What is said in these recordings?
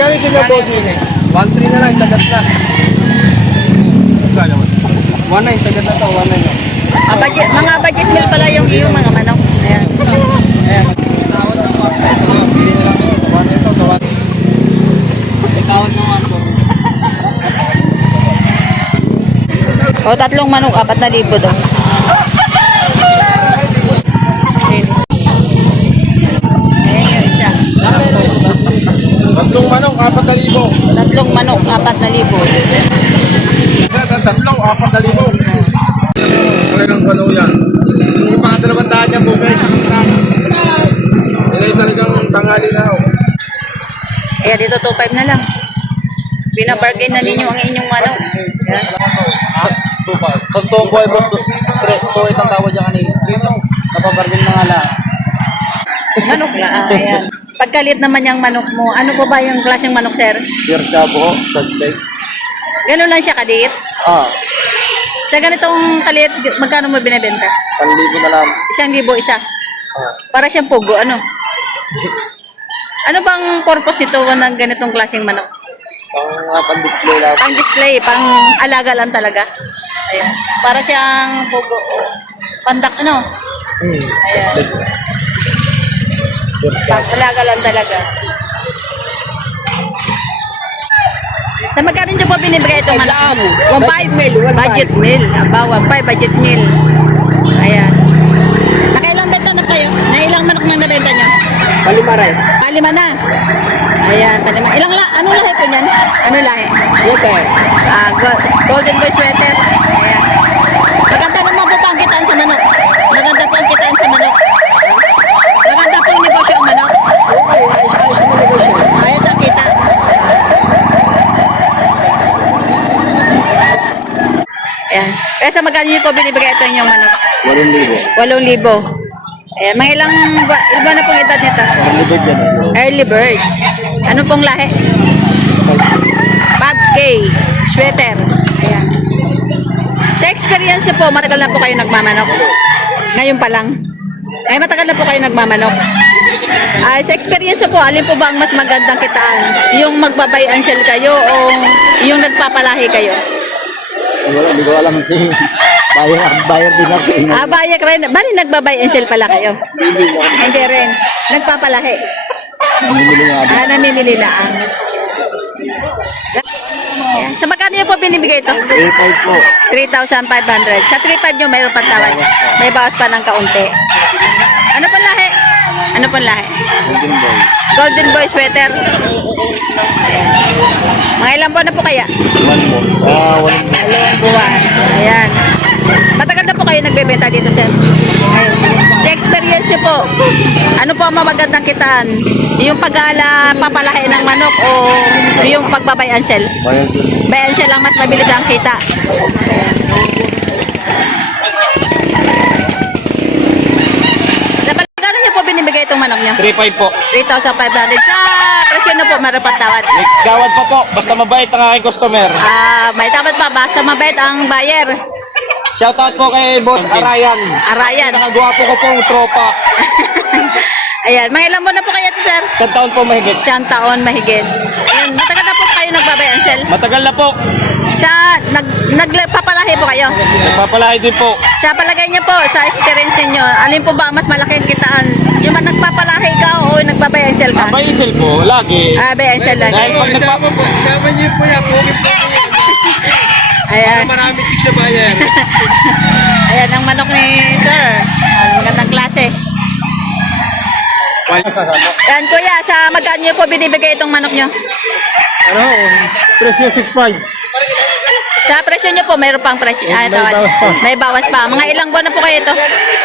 Magkano sa inyo, bossing? 1.3 na lang, sagat na. Magkano? 1.9, sagat na to, 1.9 na. Mga budget meal pala yung iyong mga manok. Ayan. Ayan, tawad na po. Bili na lang kayo sa 1 ito, sa 1. May tawad na 1 po. O, 3 manok, 4,000 daw. Ayan yung isa. 3 manok, 4,000. 3 manok, 4,000. Tatlong, 4,000. Talagang galaw yan. Yung mga 200 yan po, guys. Yan ay talagang tanghali na. Kaya dito 2,500 na lang. Binabargain na ninyo ang inyong manok. Ayan. 2.5. Sa to boy, boss. So, itang tawad yung kanina. Napabargin na nga lang. Manok na. Ayan. Pagkalit naman yung manok mo, ano po ba yung klaseng manok, sir? Pure chabo, subject. Ganun lang siya kaliit. Sa ganitong kaliit, magkano mo binibenta? 1,000 na lang. 1,000 isa. Para siyang pugo, ano? Ano bang purpose nito ng ganitong klaseng manok? Pang-display lang. Pang display, pang alaga lang talaga. Ayan. Para siyang pugo. Pandak, ano? Ayan. Pang alaga lang talaga. Sa magkano niyo po binibigay itong manok? 1.5 meal. Budget meal. Aba, 1.5 budget meals. Ayan. Nakailang benta na kayo? Na ilang manok na nabenta niyo? Palima rin. Palima na. Ayan, palima. Anong lahi po niyan? Ano lahi? Sweater. Golden Boy sweater. Ayan. Maganda naman po ang kitaan sa manok. Maganda po ang kitaan sa manok. Maganda po ang negosyo ang manok. Okay, ayos na negosyo. Ayos ang kita. Ayan. Kaya sa magkano niyo po binibigay ito inyong manok? 8,000. 8,000. Ayan. Mga ilang ba na pong edad nito? Early bird yan. Early bird. Ano pong lahi? 5K. Sweater. Ayan. Sa experience niyo po, matagal na po kayo nagmamanok? Ngayon pa lang? Ay, matagal na po kayo nagmamanok? Sa experience niyo po, alin po ba ang mas magandang kitaan? Yung magbabay and sell kayo o yung nagpapalahi kayo? Wala, hindi ko alam si buyer din ako. Bayak rin. Bali, nagbabay and sell pala kayo? Hindi rin. Nagpapalahi? Namimili nga. Namimili lang. Ayan. Sa magkano niyo po binibigay ito? 3.5 po. 3,500. Sa 3,500 niyo mayroon pang tawad. May bawas pa ng kaunti. Ano pong lahi? Ano pong lahi? Golden boy. Golden Boy sweater. Ayan. Mga ilang buwan na po kaya? 1 mo. 1 Dalawang buwan. Ayan. Matagal na po kayo nagbebenta dito, sir? Ayun. Sa experience niyo po, ano po ang magandang kitaan? Yung papalahi ng manok o yung pagbabay and sell? Buyer din. Buy and sell lang mas mabilis ang kita. Magkano niyo po binibigay itong manok niyo? 3.5 po. 3,500. Sa presyo na po, marapat tawad. Gawad pa po. Basta mabait ang aking customer. May tawad pa, basta mabait ang buyer. Shoutout po kay Boss Arayan. Arayan. Nakagwapo ko pong tropa. Ayan, mga ilang buwan na po kaya ito, sir? 1 taon po mahigit. 1 taon mahigit. Ayan, matagal na po kayo nagbabay ang sell. Matagal na po. Nagpapalahi po kayo. Nagpapalahi din po. Sa palagay niyo po, sa experience niyo, alin po ba mas malaki ang kitaan? Yung nagpapalahi ka o nagbabay ang sell ka? Abayisel po, lagi. Buy and sell lang. Dahil pag Sama niyo po yan. Pugit po yan. Ayan. Marami chicks sa bayan. Ayan ang manok ni sir. Magandang klase. Yan kuya, sa magkano niyo po binibigay itong manok niyo? Ano? Presyo 6.5. Sa presyo niyo po, mayroon pang presyo. May Tawad. bawas pa. May bawas pa. Mga ilang buwan na po kayo ito?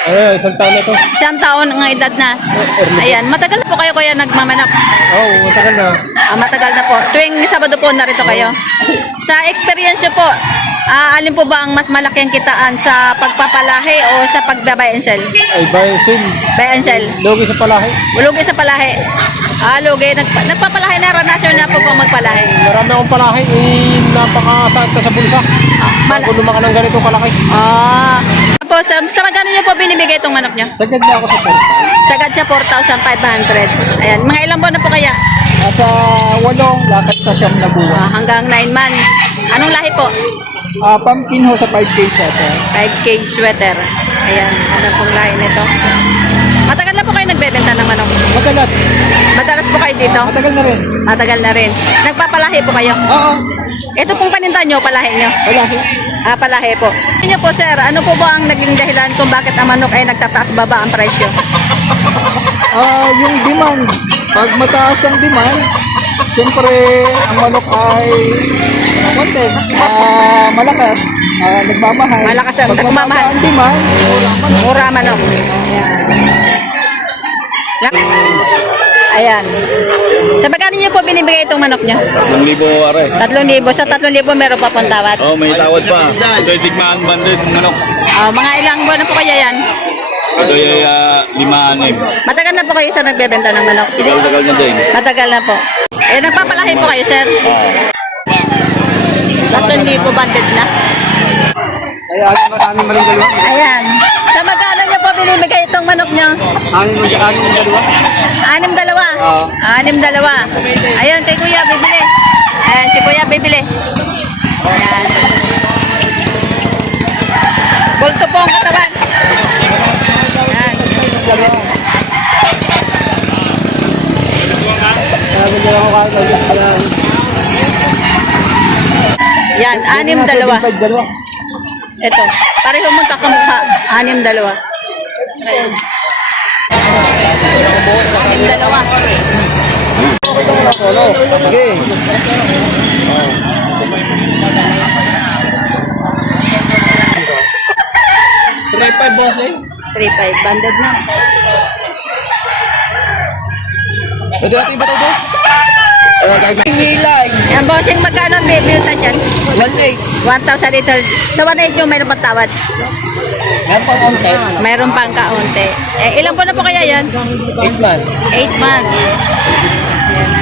1 taon na to. 1 taon ang edad na. Ayan, matagal na po kayo kuya nagmamanak. Oo, matagal na. Matagal na po. Tuwing Sabado po narito kayo. Sa experience niyo po, alin po ba ang mas malaki ang kitaan sa pagpapalahi o sa pagbabay and sell? Ay, bayisin. Buy and sell. Logi sa palahi. Lugi sa palahi. Lugi. Nagpapalahi na ranasyon na po po magpalahi. Marami akong palahi. Napakasanta sa bulsa. Bago lumaka ng ganito kalaki. Po, sa magkano niyo po binibigay itong manok niyo? Sagad na ako sa porta. Sagad sa 4,500. Ayan. Mga ilang buwan na po kaya? Nasa 8, lakad sa 9 na buwan. Hanggang 9 months. Anong lahi po? Pumpkin ho sa 5K sweater. 5K sweater. Ayan, ano pong lahi nito? Matagal na po kayo nagbebenta ng manok? Madalas. Madalas po kayo dito? Matagal na rin. Matagal na rin. Nagpapalahi po kayo? Oo. Ito pong paninda nyo, palahi nyo? Wala ho. Palahi po. Inyo po sir, ano po ba ang naging dahilan kung bakit ang manok ay nagtataas baba ang presyo? Yung demand. Pag mataas ang demand, siyempre ang manok ay konti, malakas, nagmamahal. Malakas ang Pag nagmamahal. mababa ang demand, Mura manok. Ayan. Sa magkano nyo po binibigay itong manok nyo? 1,000 are. 3,000. Sa 3,000 meron pa pong tawad. Oh, may tawad pa. Ito ay tigmaan bandit manok. Mga ilang buwan na po kaya yan? Ito ay 5-6. Matagal na po kayo sa nagbebenta ng manok? Tagal-tagal na din. Matagal na po. Nagpapalahi po kayo, sir? 3,000 banded na. kaya anim maling dalawa. Ayan. Sa magkano nyo po binibigay itong manok nyo? Anim dalawa. 6-2. 6-2. Ayun, kay Kuya, bibili. Ayan, si Kuya, bibili. Ayan. Bulto po ang katawan. Ayan. Yan, 6-2. Ito, pareho magkakamukha. 6-2. Ayan. 6-2. Sige. 3-5 boss eh. 3-5. Banded na. Pwede natin ba ito boss? Yan, bossing, magkano ang bibili dyan? 1-8. 1,000 little. Sa 1,800 yung mayroon pang tawad. Yan pang onte. Mayroon pang kaunti. Ilan po na po kaya yan? 8 man. 8 months. Ayan.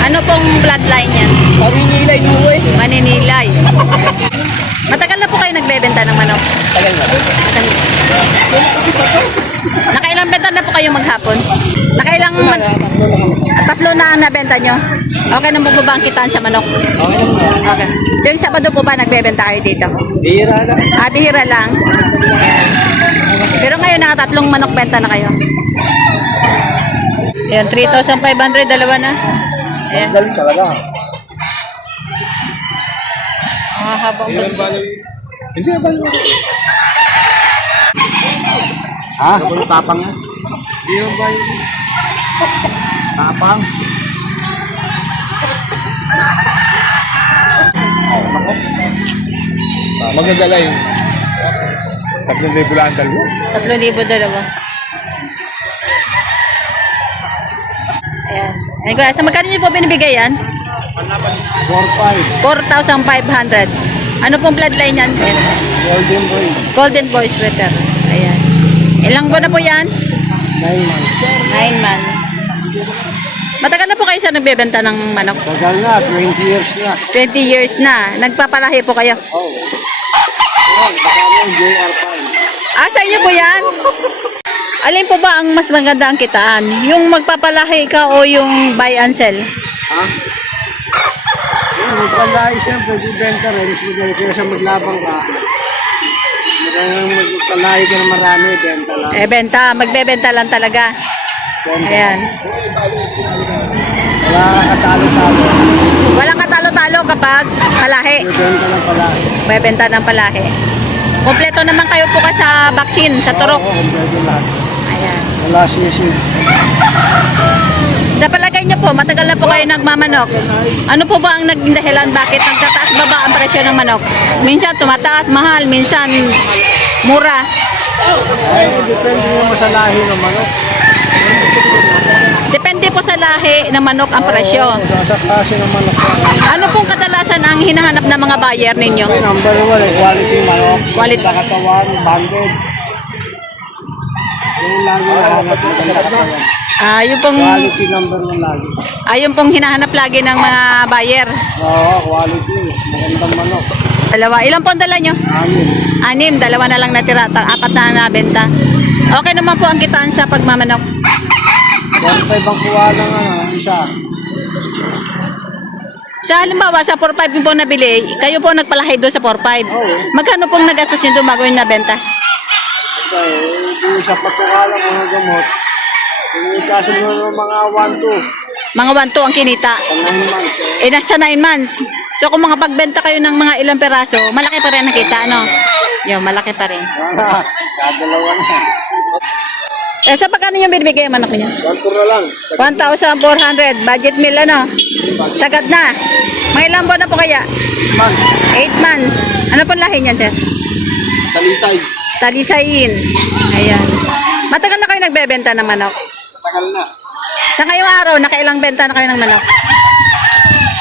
Ano pong bloodline yan? Paminilay mo eh. Maninilay. Matagal na po kayo nagbebenta ng manok? Tagal na. Nakailang benta na po kayo maghapon? Nakailang... Tatlo na ang nabenta nyo? Okay na po ba ang kitaan sa manok? Okay. Yung Sabado po ba nagbebenta kayo dito? Bira na. Bihira lang. Ayan. Pero ngayon nakatatlong manok benta na kayo. Ayan, 3,500, dalawa na. Ayan. Galing talaga. Habang Hindi ba yun? Ha? Tapang yan? Hindi ba yun? Tapang? Magdadala yung 3,000 lang dalawa. 3,000 dalawa. Ayan. Ay, kuya, sa magkano niyo po binibigay yan? 4-5. 4,500. Ano pong bloodline yan? Ayan. Golden Boy. Golden Boy sweater. Ayan. Ilang buwan na po yan? 9 months. 9 months. Matagal na po kayo sa nagbebenta ng manok? Tagal na, 20 years na. 20 years na. Nagpapalahi po kayo? Oh. Baka mo, JR5. Sa inyo po yan? Alin po ba ang mas maganda ang kitaan? Yung magpapalahi ka o yung buy and sell? Ha? Magpalahi siyempre, bibenta rin. Kaya maglabang ka. Magpalahi ka na marami, benta lang. Benta. Magbebenta lang talaga. Ayan. Wala ka katalo-talo. Walang katalo-talo kapag palahi. Bibenta lang palahi. Bebenta ng palahi. Kompleto naman kayo po ka sa vaccine, sa turok. Oo, kompleto lahat. Ayan. Wala sinisig. Sa palagay niyo po, matagal na po kayo nagmamanok. Ano po ba ang naging dahilan bakit nagtataas baba ang presyo ng manok? Minsan tumataas, mahal, minsan mura. Ay, depende mo sa lahi ng manok. Depende po sa lahi ng manok ang presyo. Sa klase ng manok. Ano pong kadalasan ang hinahanap ng mga buyer ninyo? Number 1, quality manok. Quality. Katawan, banded. Yung lagi nahanap mo sa katawan. Yung pong Quality number 1 lagi. yung pong hinahanap lagi ng mga buyer. Oo, quality. Magandang manok. Dalawa. Ilan po ang dala nyo? 6. 6. Dalawa na lang natira. 4 na nabenta. Okay naman po ang kitaan sa pagmamanok. 45 ang kuha ng isa. Sa halimbawa, sa 4.5 yung po nabili, kayo po nagpalaki doon sa 4.5. Oo. Magkano pong nagastos nyo doon bago yung nabenta? Okay, hindi sa patukalang mga gamot. Yung kasunod ng mga 1-2, Mga 1.2 ang kinita. sa 9 months. Nasa 9 months. So kung makapagbenta kayo ng mga ilang peraso, malaki pa rin ang kita, ano? Yung malaki pa rin. Kadalawa na. Sa pagkano yung binibigay ang manok niyo? 1 na lang. 1,400. Budget meal, ano? Sagad na. May ilang buwan na po kaya? 8 months. 8 months. Ano pong lahi niyan, sir? Talisay. Talisayin. Ayan. Matagal na kayo nagbebenta ng manok? Tagal na. Sa ngayong araw, nakailang benta na kayo ng manok?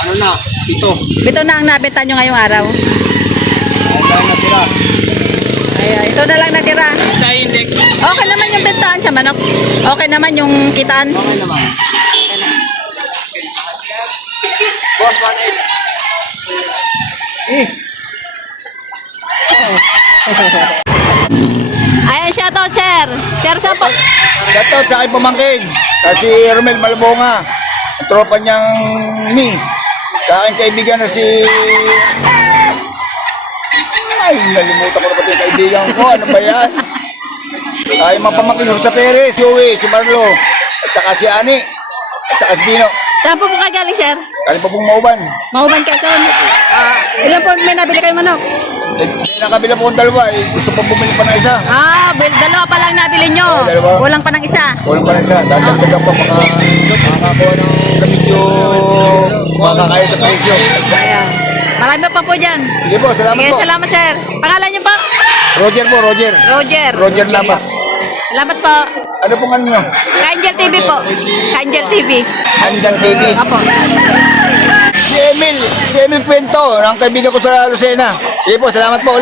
Ano na? 7. Ito na ang nabenta nyo ngayong araw. Ang dahil natira. Ayan, ito na lang natira. Dahil hindi. Okay naman yung bentaan sa manok. Okay naman yung kitaan. Okay naman. Boss, 1.8. Ayan, shoutout, sir. Sir, saan po? Shoutout sa aking pamangkin. Kasi Romel Malabonga. Ang tropa niyang Mi. Sa aking kaibigan na si... Ay, nalimutan ko na pati yung kaibigan ko. Ano ba yan? Ay, mga pamangkin ko sa Perez, si Joey, si Marlo, at saka si Ani, at saka si Dino. Saan po kayo galing, sir? Kali pa pong mauban. Mahuban Quezon. Ilan po may nabili kayo manok? Nakabila po kong dalawa. Gusto pang bumili pa na isa. Dalawa pa lang nabili nyo. Oo, dalawa. Kulang pa ng isa. Walang pa na isa. Dagdagan pa makakakuha ng medyo makakaya sa presyo. Ayan. Marami pa po dyan. Sige po, salamat Sige, po. salamat, sir. Pangalan nyo po? Roger po, Roger. Roger. Roger Lapa. Salamat po. Ano pong ano nyo? Kanjel TV po. Kanjel TV. Anjan TV. Apo. Si Emil Kwento, ang kaibigan ko sa Lucena. Sige po, salamat po ulit.